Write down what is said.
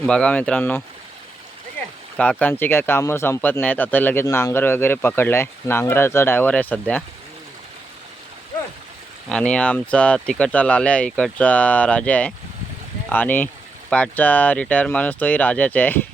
बघा मित्रांनो, काकांची काय कामं संपत नाहीत. आता लगेच नांगर वगैरे पकडलाय. नांगराचा ड्रायव्हर आहे सध्या. आणि आमचा तिकडचा लाल्या आहे, इकडचा राजा आहे. आणि पाठचा रिटायर माणूस तोही राजाचा आहे.